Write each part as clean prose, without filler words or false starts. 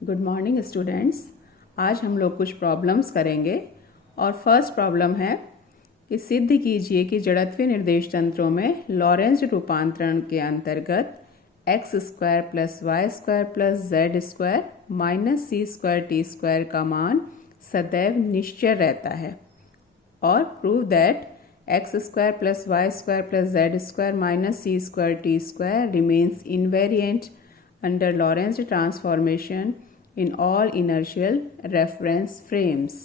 Good morning students. आज हम लोग कुछ प्रॉब्लम्स करेंगे और फर्स्ट प्रॉब्लम है कि सिद्ध कीजिए कि जड़त्वीय निर्देश तंत्रों में लॉरेंज रूपांतरण के अंतर्गत X square plus Y square plus Z square minus C square T square का मान सदैव निश्चय रहता है और prove that X square plus Y square plus Z square minus C square T square remains invariant under Lorentz transformation in all inertial reference frames।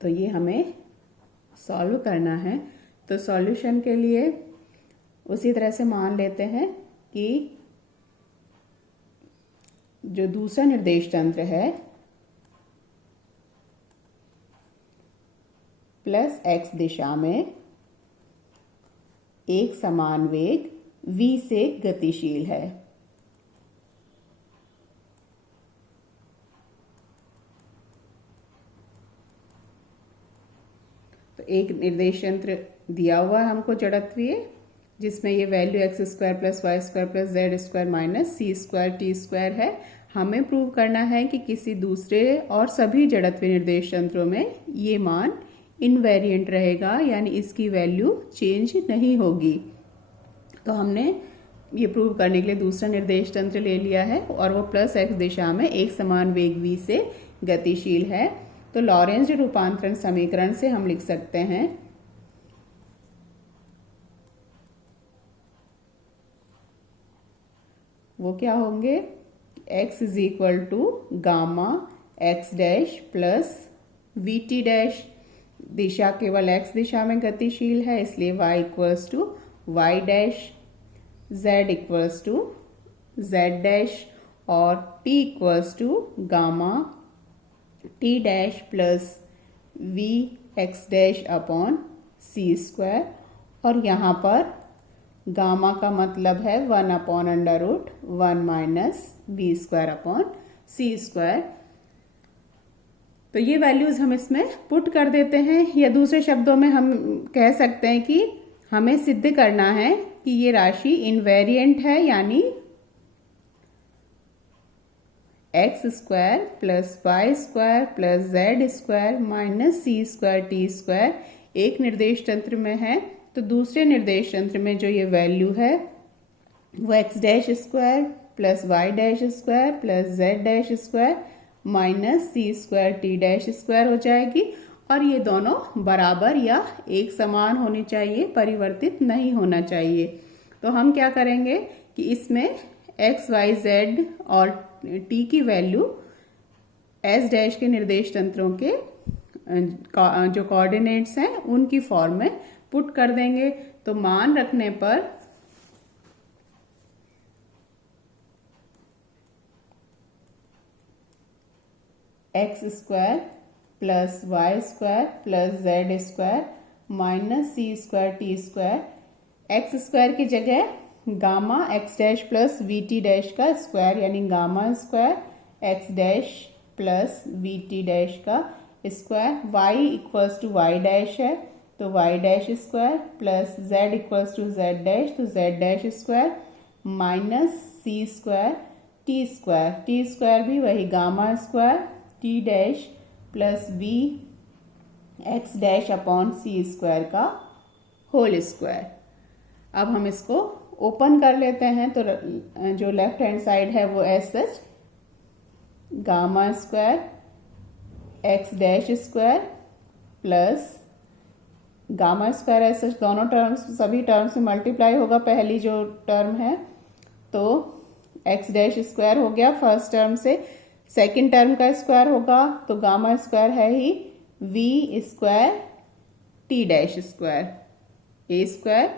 तो ये हमें सॉल्व करना है। तो सॉल्यूशन के लिए उसी तरह से मान लेते हैं कि जो दूसरा निर्देश तंत्र है प्लस एक्स दिशा में एक समान वेग v से गतिशील है। तो एक निर्देश तंत्र दिया हुआ है हमको जड़त्वीय, जिसमें ये value X square plus Y square plus Z square minus C square T square है। हमें प्रूव करना है कि किसी दूसरे और सभी जड़त्वीय निर्देश तंत्रों में ये मान इनवेरिएंट रहेगा, यानी इसकी वैल्यू चेंज नहीं होगी। तो हमने ये प्रूव करने के लिए दूसरा निर्देश तंत्र ले लिया है और वो प्लस एक्स दिशा में एक समान वेग v से गतिशील है। तो लॉरेंज रूपांतरण समीकरण से हम लिख सकते हैं वो क्या होंगे, x is equal to gamma X dash plus V T dash. दिशा केवल x दिशा में गतिशील है, इसलिए y equals to Y dash, z equals to z dash और t equals to gamma t dash plus v x dash upon C square. और यहाँ पर गामा का मतलब है 1 upon under root 1 minus B square upon C square. तो ये values हम इसमें पुट कर देते हैं, या दूसरे शब्दों में हम कह सकते हैं कि हमें सिद्ध करना है कि ये राशि इनवेरिएंट है, यानी X square plus Y square plus Z square minus C square T square एक निर्देश तंत्र में है। तो दूसरे निर्देश तंत्र में जो ये वैल्यू है वो X dash square plus Y dash square plus Z dash square minus C square T dash square हो जाएगी। और ये दोनों बराबर या एक समान होनी चाहिए, परिवर्तित नहीं होना चाहिए। तो हम क्या करेंगे कि इसमें x, y, z और t की वैल्यू s डैश के निर्देश तंत्रों के जो कोऑर्डिनेट्स हैं उनकी फॉर्म में पुट कर देंगे। तो मान रखने पर x square plus Y square plus Z square minus C square T square, X square की जगह gamma X dash plus V T dash का स्क्वायर, यानी gamma square X dash plus V T dash का square. Y equals to Y dash है तो Y dash square plus Z equals to Z dash तो Z dash square minus C square T square भी वही gamma square T dash plus B X dash upon C square का whole square. अब हम इसको open कर लेते हैं, तो जो लेफ्ट हैंड साइड है वो as such gamma square X dash square plus gamma square as such दोनों टर्म्स सभी टर्म्स में मल्टीप्लाई होगा। पहली जो टर्म है तो एक्स डैश स्क्वायर हो गया फर्स्ट टर्म से, सेकेंड टर्म का स्क्वायर होगा तो गामा स्क्वायर है ही V square T dash square, A square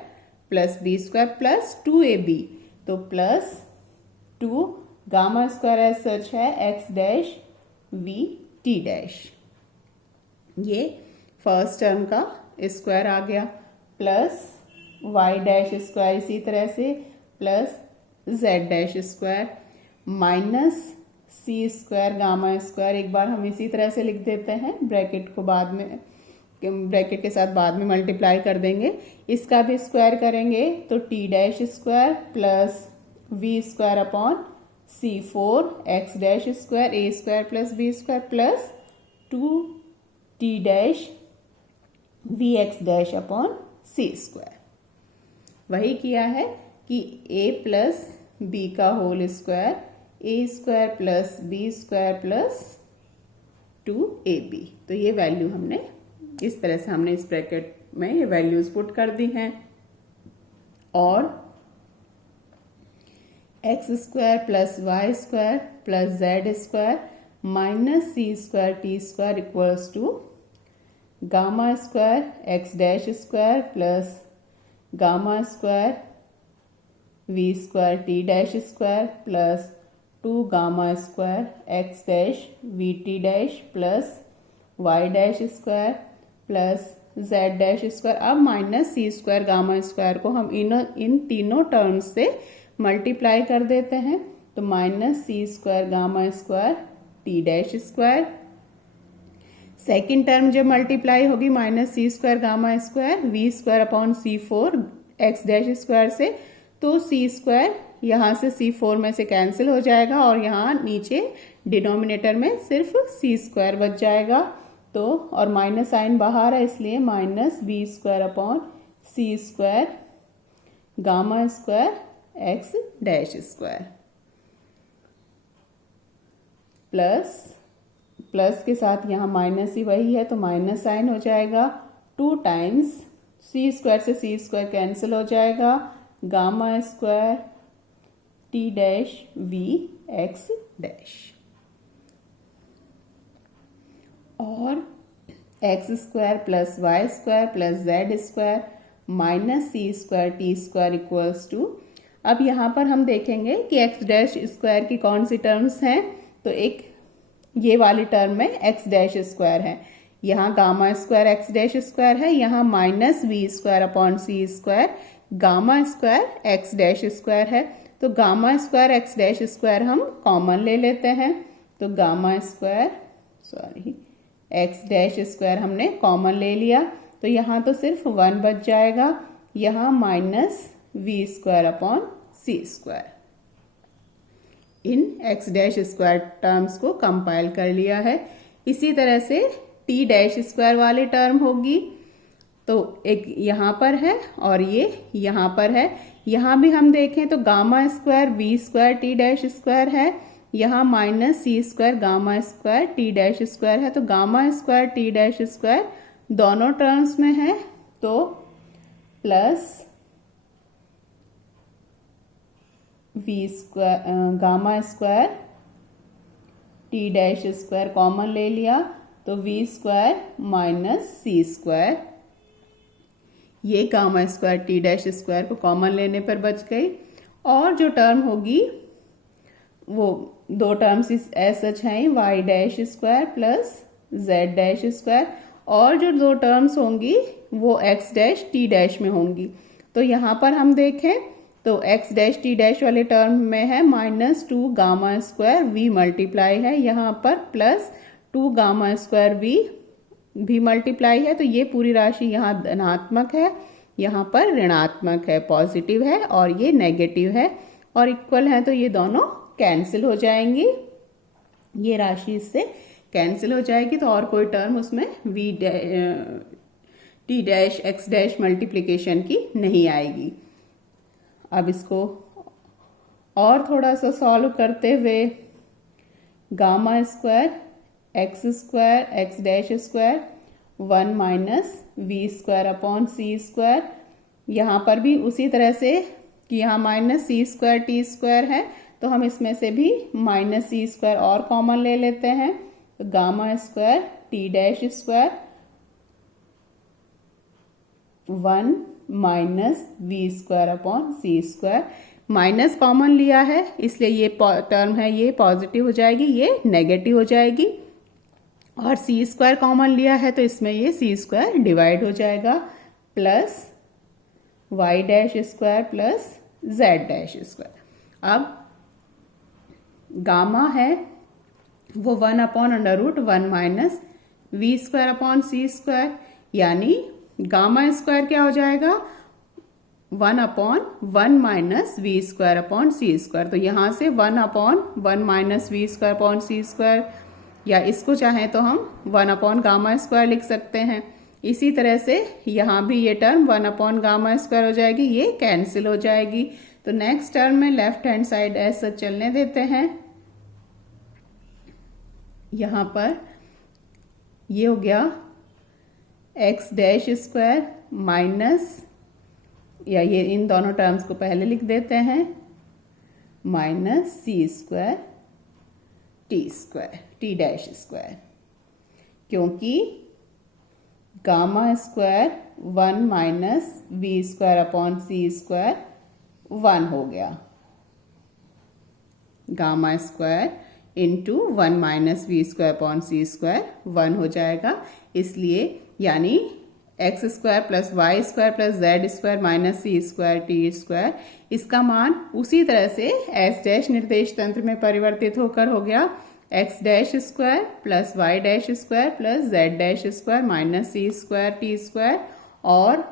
plus B square plus 2ab, तो plus 2 gamma square as such है X dash V T dash. ये फर्स्ट टर्म का स्क्वायर आ गया, प्लस वाई डैश स्क्वायर इसी तरह से plus Z dash square minus C square gamma square. एक बार हम इसी तरह से लिख देते हैं, ब्रैकेट को बाद में ब्रैकेट के साथ बाद में मल्टीप्लाई कर देंगे। इसका भी स्क्वायर करेंगे तो T dash square plus V square upon c4 x dash square a square plus b square plus 2t dash v x dash upon c square. वही किया है कि a प्लस b का whole square a square plus b square plus 2ab। तो ये value हमने इस तरह से हमने इस ब्रैकेट में ये वैल्यूज पुट कर दी हैं। और X square plus Y square plus Z square minus C square T square equals to gamma square X dash square plus gamma square V square T dash square plus 2 gamma square X dash V T dash plus Y dash square plus Z dash square. अब minus C square gamma square को हम इन तीनों terms से multiply कर देते हैं। तो minus C square gamma square T dash square. Second term जब मल्टीप्लाई होगी minus C square gamma square V square upon c4 X dash square से, तो सी स्क्वायर यहाँ से c4 में से कैंसिल हो जाएगा और यहाँ नीचे डिनोमिनेटर में सिर्फ सी स्क्वायर बच जाएगा। तो और माइनस साइन बाहर है इसलिए minus B square upon C square gamma square X dash square plus के साथ यहाँ माइनस ही वही है तो माइनस साइन हो जाएगा। 2 टाइम्स सी स्क्वायर से सी स्क्वायर कैंसिल हो जाएगा gamma square T dash V X dash और X square plus Y square plus Z square minus C square T square equals to. अब यहाँ पर हम देखेंगे कि एक्स डैश स्क्वायर की कौन सी टर्म्स हैं। तो एक ये वाली टर्म में एक्स डैश स्क्वायर है, यहाँ gamma square X dash square है, यहाँ minus V square upon C square gamma square X dash square है। तो gamma square X dash square हम कॉमन ले लेते हैं। तो gamma square X dash square हमने कॉमन ले लिया तो यहाँ तो सिर्फ 1 बच जाएगा, यहाँ minus V square upon C square. इन एक्स डैश स्क्वायर टर्म्स को कंपाइल कर लिया है। इसी तरह से टी डैश स्क्वायर वाली टर्म होगी तो एक यहाँ पर है और ये यहाँ पर है। यहाँ भी हम देखें तो gamma square V square T dash square है, यहाँ minus C square gamma square T dash square है। तो gamma square T dash square दोनों टर्म्स में है तो plus V square gamma square T dash square common ले लिया तो V square minus C square. ये gamma square T dash square को कॉमन लेने पर बच गई। और जो टर्म होगी वो 2 टर्म्स एज सच हैं Y dash square plus Z dash square और जो 2 टर्म्स होंगी वो एक्स डैश टी डैश में होंगी। तो यहाँ पर हम देखें तो एक्स डैश टी डैश वाले टर्म में है -2 गामा स्क्वायर वी मल्टीप्लाई है, यहाँ पर प्लस 2 गामा स्क्वायर वी भी मल्टीप्लाई है। तो ये पूरी राशि यहाँ धनात्मक है, यहाँ पर ऋणात्मक है, पॉजिटिव है और ये नेगेटिव है और इक्वल है तो ये दोनों कैंसिल हो जाएंगी। ये राशि इससे कैंसिल हो जाएगी तो और कोई टर्म उसमें we T dash x dash multiplication की नहीं आएगी। अब इसको और थोड़ा सा सॉल्व करते हुए gamma square X dash square 1 minus V square upon C square, यहाँ पर भी उसी तरह से कि यहाँ minus C square T square है तो हम इसमें से भी माइनस सी स्क्वायर और कॉमन ले लेते हैं। तो gamma square T dash square 1 minus V square upon C square, minus common लिया है इसलिए ये टर्म है ये पॉजिटिव हो जाएगी, ये नेगेटिव हो जाएगी और सी स्क्वायर कॉमन लिया है तो इसमें ये सी स्क्वायर डिवाइड हो जाएगा plus Y dash square plus Z dash square. अब गामा है वो 1 upon √1 minus V square upon C square, यानी गामा स्क्वायर क्या हो जाएगा 1/1 minus V square upon C square. तो यहाँ से 1/1 minus V square upon C square, या इसको चाहें तो हम 1/गामा स्क्वायर लिख सकते हैं। इसी तरह से यहाँ भी ये टर्म 1/गामा स्क्वायर हो जाएगी, ये कैंसिल हो जाएगी। तो नेक्स्ट टर्म में लेफ्ट हैंड साइड ऐसा चलने देते हैं। यहाँ पर ये हो गया एक्स डैश स्क्वायर माइनस, या ये इन दोनों टर्म्स को पहले लिख देते हैं, minus C square T dash square, क्योंकि gamma square 1 minus V square upon C square 1 हो गया। Gamma square into 1 minus V square upon C square 1 हो जाएगा। इसलिए यानी X square plus Y square plus Z square minus C square T square, इसका मान उसी तरह से एस डैश निर्देश तंत्र में परिवर्तित होकर हो गया X dash square plus Y dash square plus Z dash square minus C square T square, और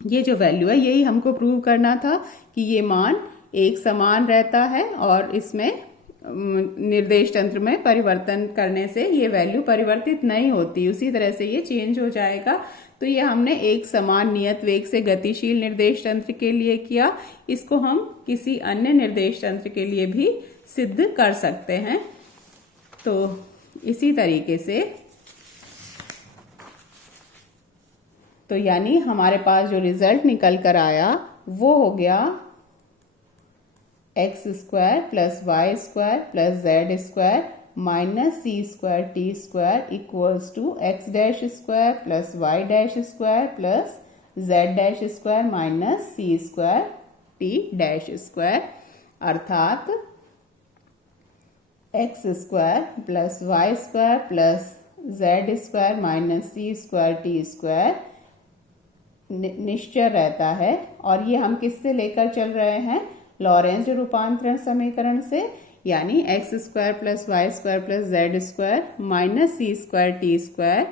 ये जो वैल्यू है यही हमको प्रूव करना था कि ये मान एक समान रहता है और इसमें निर्देश तंत्र में परिवर्तन करने से ये वैल्यू परिवर्तित नहीं होती, उसी तरह से ये चेंज हो जाएगा। तो ये हमने एक समान नियत वेग से गतिशील निर्देश तंत्र के लिए किया, इसको हम किसी अन्य निर्देश तंत्र के लिए भी सिद्ध कर सकते हैं। तो इसी तरीके से तो यानी हमारे पास जो रिजल्ट निकल कर आया वो हो गया X square plus Y square plus Z square minus C square T square equals to X dash square plus Y dash square plus Z dash square minus C square T dash square, अर्थात X square plus Y square plus Z square minus C square T square निश्चय रहता है। और ये हम किससे लेकर चल रहे हैं, लॉरेंज रूपांतरण समीकरण से, यानी X square plus Y square plus Z square minus C square T square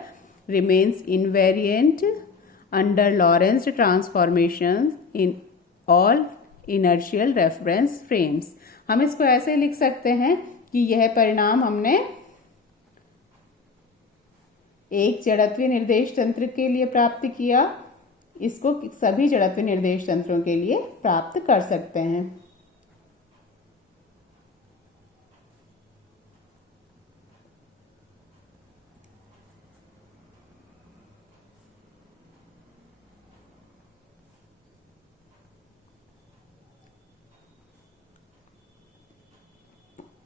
remains invariant under Lorentz transformation in all inertial reference frames. हम इसको ऐसे लिख सकते हैं कि यह परिणाम हमने एक जड़त्वीय निर्देश तंत्र के लिए प्राप्त किया, इसको सभी जड़त्वीय निर्देश तंत्रों के लिए प्राप्त कर सकते हैं।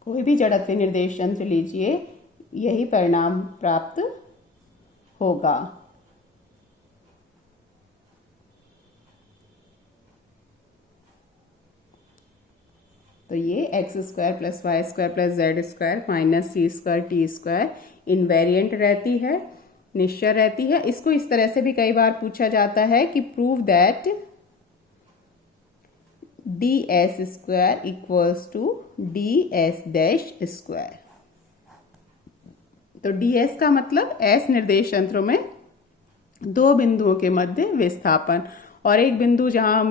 कोई भी जड़त्वीय निर्देश तंत्र लीजिए, यही परिणाम प्राप्त होगा। तो ये X square plus Y square plus Z square minus C square T square invariant रहती है, निश्चय रहती है। इसको इस तरह से भी कई बार पूछा जाता है कि prove that D S square equals to D S dash square. तो डी एस का मतलब एस निर्देश तंत्रों में दो बिंदुओं के मध्य विस्थापन, और एक बिंदु जहां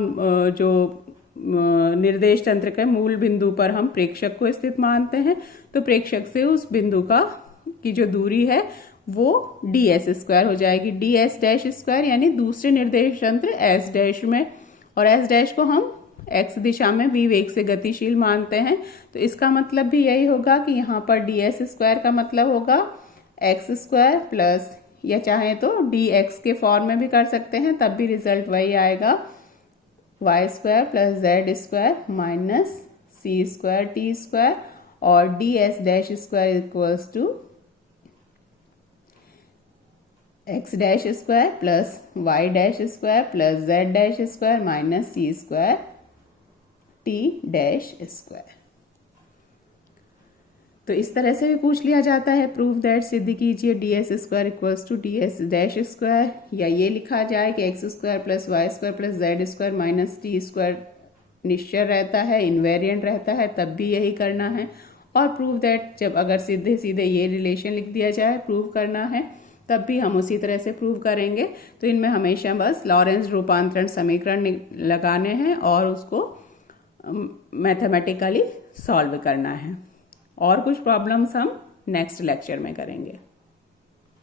जो निर्देश तंत्र के मूल बिंदु पर हम प्रेक्षक को स्थित मानते हैं, तो प्रेक्षक से उस बिंदु की जो दूरी है वो डी एस स्क्वायर हो जाएगी, डी एस डैश स्क्वायर, यानी दूसरे निर्देश तंत्र एस डैश में, और एस डैश को हम एक्स दिशा में v वेग से गतिशील मानते हैं। तो इसका मतलब भी यही होगा कि यहाँ पर डी एस स्क्वायर का मतलब होगा एक्स स्क्वायर प्लस, या चाहे तो डी एक्स के फॉर्म में भी कर सकते हैं, तब भी रिजल्ट वही आएगा, Y square plus Z square minus C square T square, और D S dash square equals to X dash square plus Y dash square plus Z dash square minus C square T dash square. तो इस तरह से भी पूछ लिया जाता है, प्रूफ दैट, सिद्ध कीजिए D S square equals to D S dash square, या ये लिखा जाए कि X square plus Y square plus Z square minus T square निश्चय रहता है, इनवेरिएंट रहता है, तब भी यही करना है। और प्रूफ दैट, जब अगर सीधे सीधे ये रिलेशन लिख दिया जाए, प्रूव करना है तब भी हम उसी तरह से प्रूव करेंगे। तो इनमें हमेशा बस लॉरेंज रूपांतरण समीकरण लगाने हैं और उसको मैथमेटिकली सॉल्व करना है। और कुछ प्रॉब्लम्स हम नेक्स्ट लेक्चर में करेंगे।